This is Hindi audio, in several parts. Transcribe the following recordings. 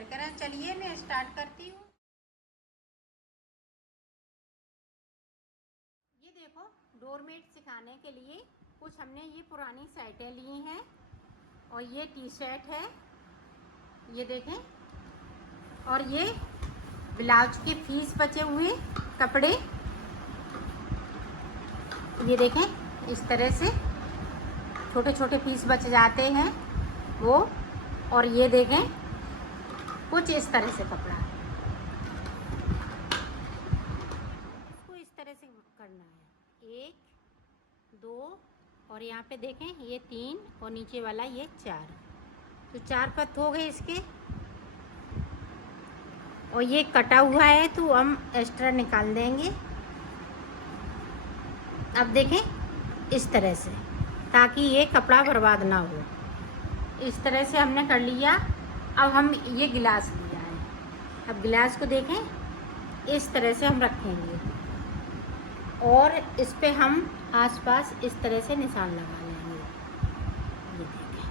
शेयर करें। चलिए मैं स्टार्ट करती हूँ। ये देखो, डोरमेट सिखाने के लिए कुछ हमने ये पुरानी शर्टें ली हैं और ये टी शर्ट है, ये देखें, और ये ब्लाउज के पीस बचे हुए कपड़े, ये देखें, इस तरह से छोटे छोटे पीस बच जाते हैं वो। और ये देखें कुछ इस तरह से कपड़ा, इसको इस तरह से करना है। 1 2 और यहाँ पे देखें ये 3 और नीचे वाला ये 4, तो 4 पत्त हो गए इसके। और ये कटा हुआ है तो हम एक्स्ट्रा निकाल देंगे। अब देखें इस तरह से, ताकि ये कपड़ा बर्बाद ना हो। इस तरह से हमने कर लिया। अब हम ये गिलास लिया है, अब गिलास को देखें इस तरह से हम रखेंगे और इस पे हम आसपास इस तरह से निशान लगा लेंगे। ये देखें,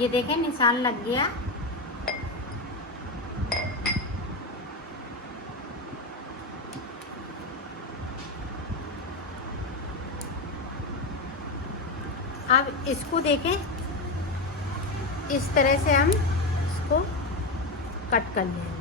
ये देखें निशान लग गया। अब इसको देखें इस तरह से हम इसको कट कर लेंगे।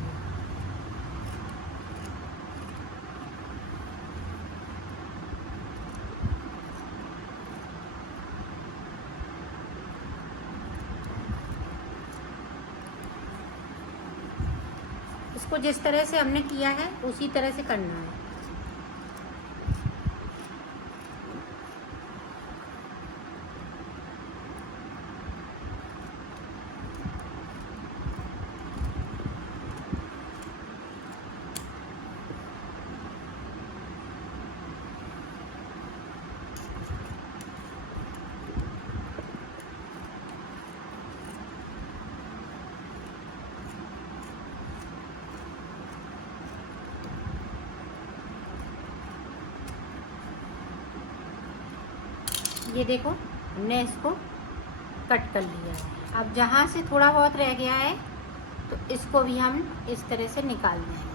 इसको जिस तरह से हमने किया है उसी तरह से करना है। ये देखो हमने इसको कट कर लिया है। अब जहाँ से थोड़ा बहुत रह गया है तो इसको भी हम इस तरह से निकाल देंगे।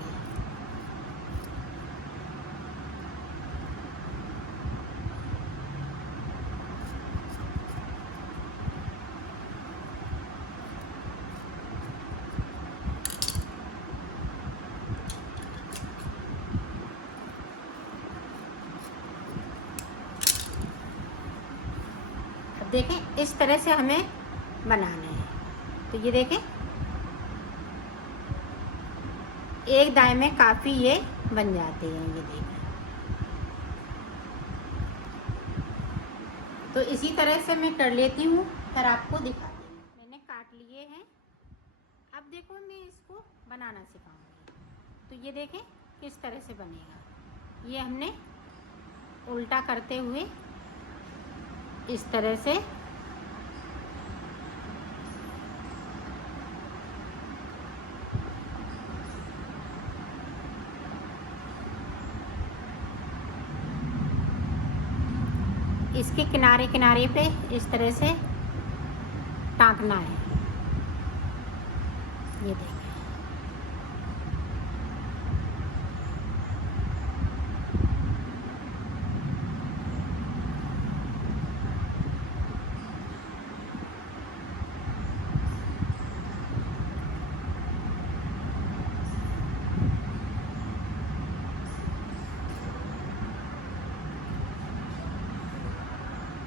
देखें इस तरह से हमें बनाना है। तो ये देखें एक दाएं में काफ़ी ये बन जाते हैं। ये देखें, तो इसी तरह से मैं कर लेती हूँ, फिर आपको दिखाती हूँ। मैंने काट लिए हैं। अब देखो मैं इसको बनाना सिखाऊंगी। तो ये देखें किस तरह से बनेगा। ये हमने उल्टा करते हुए इस तरह से इसके किनारे किनारे पे इस तरह से टाँकना है। ये देखें,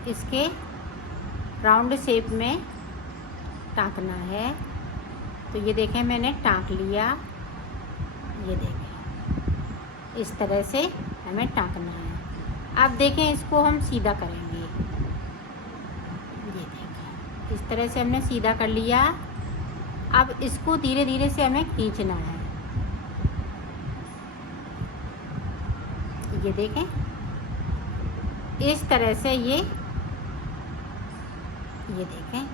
इसके राउंड शेप में टाँकना है। तो ये देखें मैंने टाँक लिया। ये देखें इस तरह से हमें टाँकना है। अब देखें इसको हम सीधा करेंगे। ये देखें इस तरह से हमने सीधा कर लिया। अब इसको धीरे धीरे से हमें खींचना है। ये देखें इस तरह से ये देखें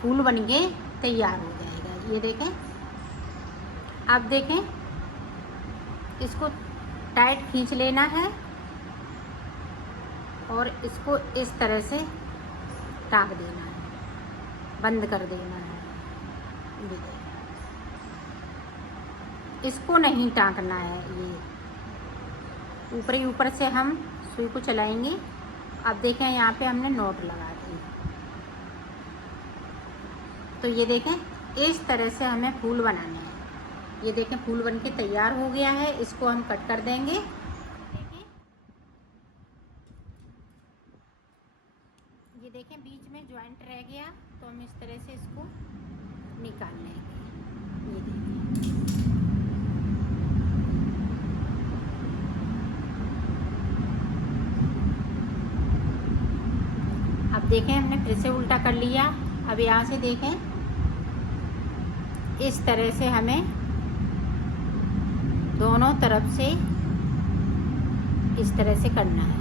फूल बन के तैयार हो जाएगा। ये देखें अब देखें, इसको टाइट खींच लेना है और इसको इस तरह से टाँक देना है, बंद कर देना है। ये इसको नहीं टाँकना है, ये ऊपर ही ऊपर से हम सुई को चलाएंगे। अब देखें यहाँ पे हमने नोट लगा दी, तो ये देखें इस तरह से हमें फूल बनाने हैं। ये देखें फूल बन के तैयार हो गया है, इसको हम कट कर देंगे। देखें, ये देखें बीच में जॉइंट रह गया, तो हम इस तरह से इसको निकाल लेंगे। ये देखें, अब देखें हमने फिर से उल्टा कर लिया। अब यहाँ से देखें, इस तरह से हमें दोनों तरफ से इस तरह से करना है।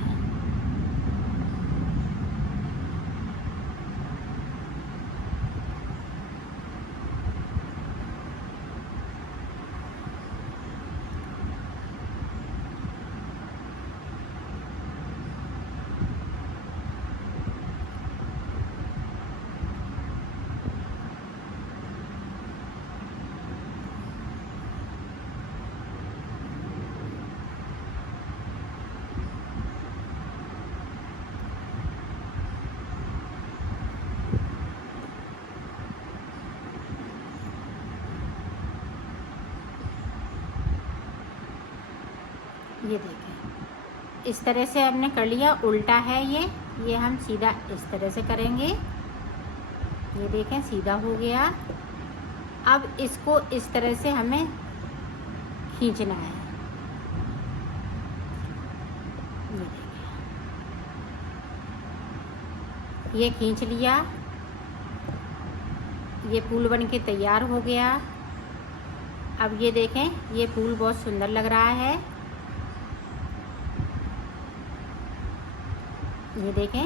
ये देखें इस तरह से हमने कर लिया। उल्टा है ये हम सीधा इस तरह से करेंगे। ये देखें सीधा हो गया। अब इसको इस तरह से हमें खींचना है। ये देखें, ये खींच लिया, ये फूल बन के तैयार हो गया। अब ये देखें, ये फूल बहुत सुंदर लग रहा है। ये देखें,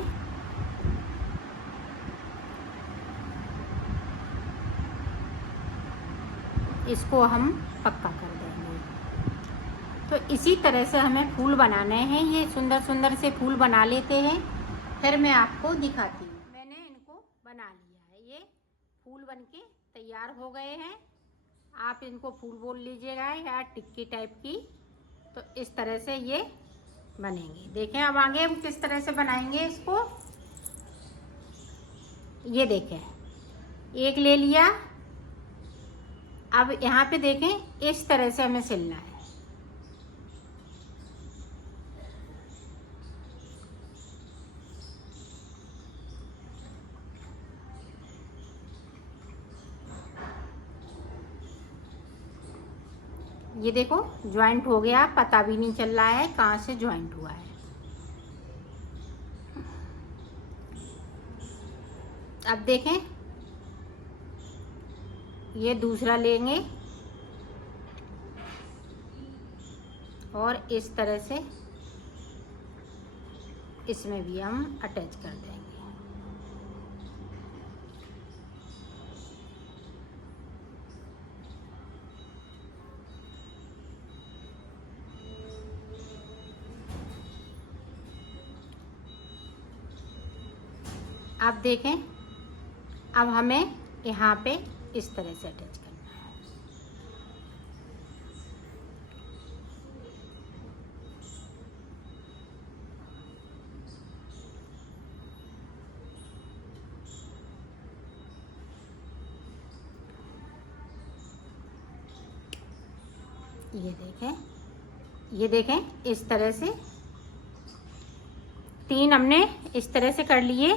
इसको हम पक्का कर देंगे। तो इसी तरह से हमें फूल बनाने हैं। ये सुंदर सुंदर से फूल बना लेते हैं, फिर मैं आपको दिखाती हूँ। मैंने इनको बना लिया है, ये फूल बनके तैयार हो गए हैं। आप इनको फूल बोल लीजिएगा या टिक्की टाइप की। तो इस तरह से ये बनेंगे। देखें अब आगे हम किस तरह से बनाएंगे इसको। ये देखें, एक ले लिया। अब यहाँ पे देखें इस तरह से हमें सिलना है। ये देखो ज्वाइंट हो गया, पता भी नहीं चल रहा है कहाँ से ज्वाइंट हुआ है। अब देखें, ये दूसरा लेंगे और इस तरह से इसमें भी हम अटैच कर देंगे। अब देखें, अब हमें यहाँ पे इस तरह से अटैच करना है। ये देखें इस तरह से 3 हमने इस तरह से कर लिए।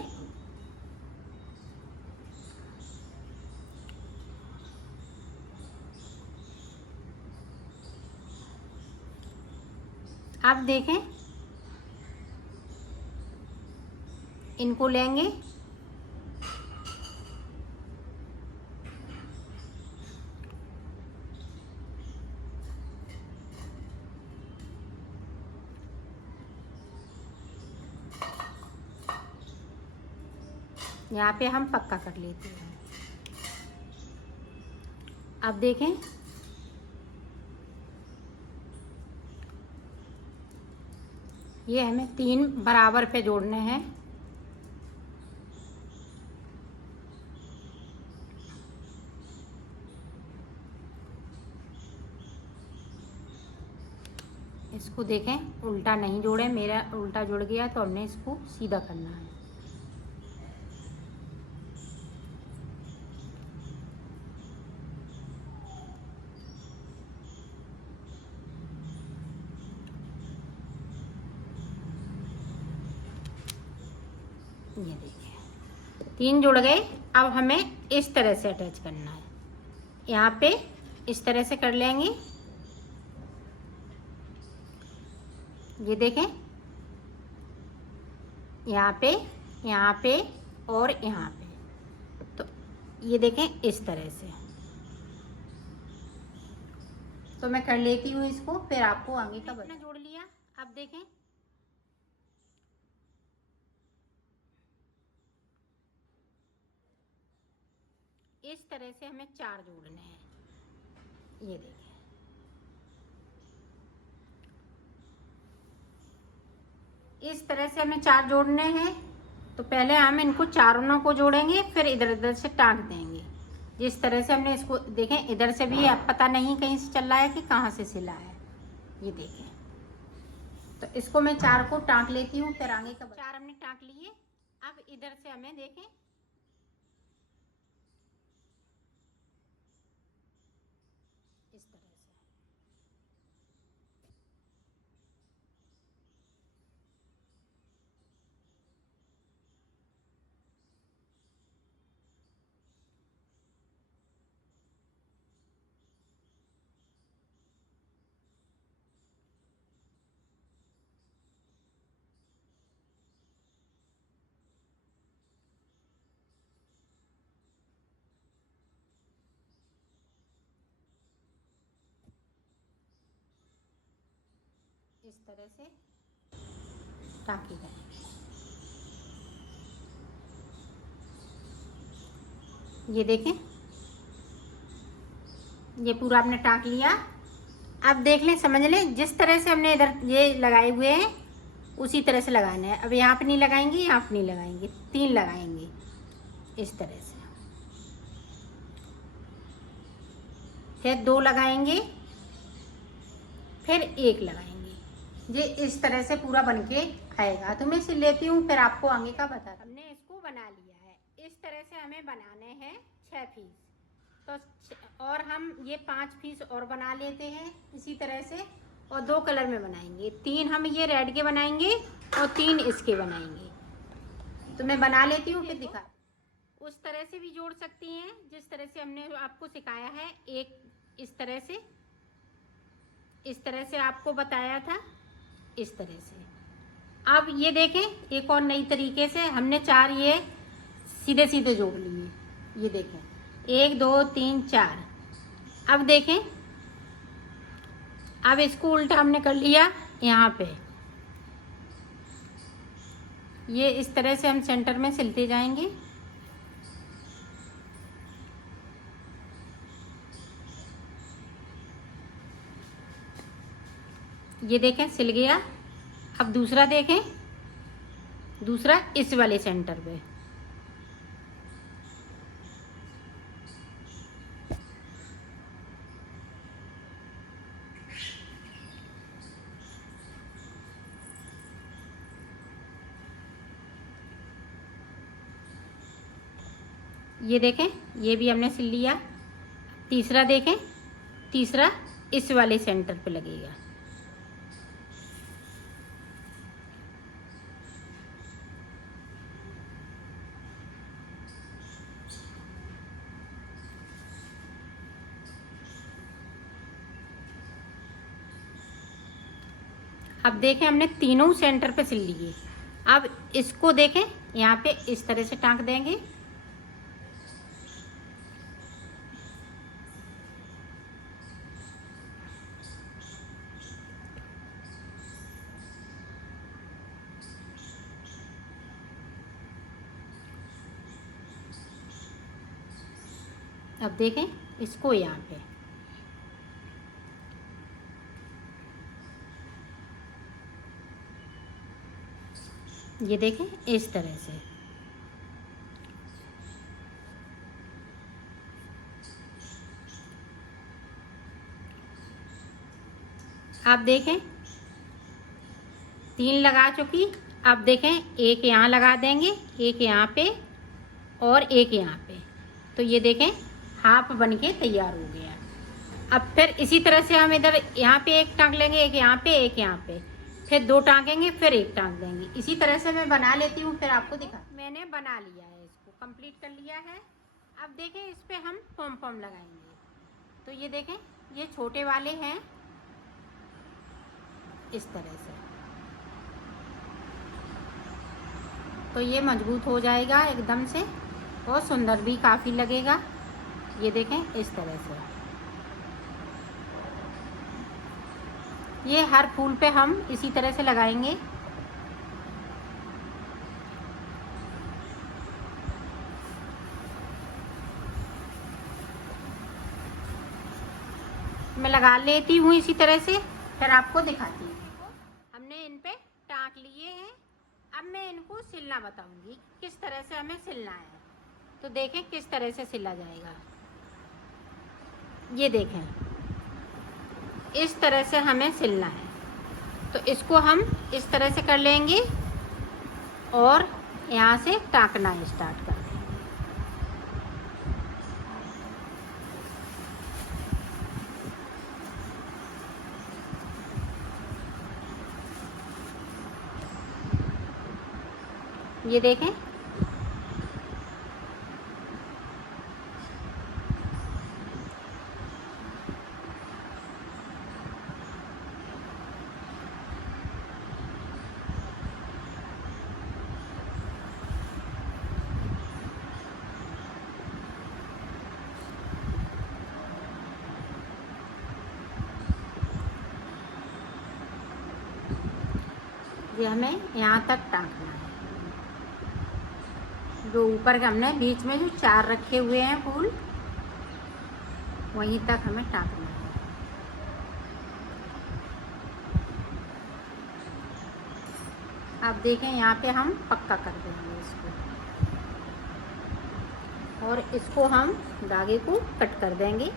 अब देखें, इनको लेंगे, यहाँ पे हम पक्का कर लेते हैं। अब देखें, ये हमें 3 बराबर पे जोड़ने हैं। इसको देखें उल्टा नहीं जोड़े, मेरा उल्टा जुड़ गया तो हमने इसको सीधा करना है। ये देखिए 3 जुड़ गए। अब हमें इस तरह से अटैच करना है। यहाँ पे इस तरह से कर लेंगे। ये देखें यहाँ पे और यहाँ पे, तो ये देखें इस तरह से। तो मैं कर लेती हूँ इसको, फिर आपको आगे का बता। जोड़ लिया। अब देखें इस तरह से हमें 4 जोड़ने हैं। ये देखिए इस तरह से हमें 4 जोड़ने हैं। तो पहले हम इनको चारों को जोड़ेंगे, फिर इधर उधर से टाँक देंगे। जिस तरह से हमने इसको देखें, इधर से भी आप पता नहीं कहीं से चल रहा है कि कहाँ से सिला है। ये देखें, तो इसको मैं 4 को टाँक लेती हूँ, फिर आगे का 4 हमने टाँक लिए। अब इधर से हमें देखें इस तरह से। इस तरह से टाँकी है। ये देखें ये पूरा आपने टाँक लिया। अब देख लें, समझ लें, जिस तरह से हमने इधर ये लगाए हुए हैं उसी तरह से लगाना है। अब यहाँ पे नहीं लगाएंगे, यहाँ पे नहीं लगाएंगे, 3 लगाएंगे इस तरह से, फिर 2 लगाएंगे, फिर 1 लगाएंगे। ये इस तरह से पूरा बनके आएगा। तो मैं सिल लेती हूँ, फिर आपको आगे का बता। हमने इसको बना लिया है। इस तरह से हमें बनाने हैं 6 पीस। तो और हम ये 5 पीस और बना लेते हैं इसी तरह से, और 2 कलर में बनाएंगे। 3 हम ये रेड के बनाएंगे और 3 इसके बनाएंगे। तो मैं बना लेती हूँ, फिर दिखा। उस तरह से भी जोड़ सकती हैं जिस तरह से हमने आपको सिखाया है। एक इस तरह से आपको बताया था, इस तरह से। अब ये देखें, एक और नई तरीके से हमने 4 ये सीधे सीधे जोड़ लिए। ये देखें 1 2 3 4। अब देखें, अब इसको उल्टा हमने कर लिया। यहाँ पे ये इस तरह से हम सेंटर में सिलते जाएंगे। ये देखें सिल गया। अब दूसरा देखें, दूसरा इस वाले सेंटर पे। ये देखें ये भी हमने सिल लिया। तीसरा देखें, तीसरा इस वाले सेंटर पे लगेगा। अब देखें हमने तीनों सेंटर पे सिल लिए। अब इसको देखें, यहाँ पे इस तरह से टाँक देंगे। अब देखें इसको यहाँ पे, ये देखें इस तरह से। आप देखें 3 लगा चुकी। अब देखें एक यहाँ लगा देंगे, एक यहाँ पे और एक यहाँ पे। तो ये देखें हाफ बन के तैयार हो गया। अब फिर इसी तरह से हम इधर यहाँ पे एक टांग लेंगे, एक यहाँ पे, एक यहाँ पे, फिर 2 टांगेंगे, फिर एक टांग देंगे। इसी तरह से मैं बना लेती हूँ, फिर आपको दिखा। मैंने बना लिया है, इसको कंप्लीट कर लिया है। अब देखें इस पे हम पॉम लगाएंगे। तो ये देखें ये छोटे वाले हैं इस तरह से, तो ये मजबूत हो जाएगा एकदम से और सुंदर भी काफ़ी लगेगा। ये देखें इस तरह से। ये हर फूल पे हम इसी तरह से लगाएंगे। मैं लगा लेती हूँ इसी तरह से, फिर आपको दिखाती हूँ। हमने इन पे टाँक लिए हैं। अब मैं इनको सिलना बताऊंगी किस तरह से हमें सिलना है। तो देखें किस तरह से सिला जाएगा। ये देखें इस तरह से हमें सिलना है। तो इसको हम इस तरह से कर लेंगे और यहाँ से टाँकना स्टार्ट कर देंगे। ये देखें ये हमें यहाँ तक टाँकना है। जो ऊपर के हमने बीच में जो 4 रखे हुए हैं फूल, वहीं तक हमें टाँकना है। आप देखें यहाँ पे हम पक्का कर देंगे इसको और इसको हम धागे को कट कर देंगे।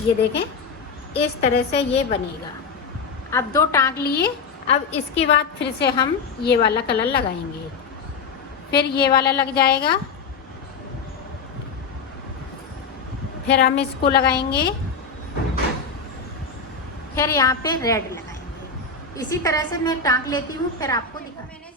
ये देखें इस तरह से ये बनेगा। अब 2 टाँक लिए। अब इसके बाद फिर से हम ये वाला कलर लगाएंगे, फिर ये वाला लग जाएगा, फिर हम इसको लगाएंगे, फिर यहाँ पे रेड लगाएंगे। इसी तरह से मैं टाँक लेती हूँ, फिर आपको दिखा। मैंने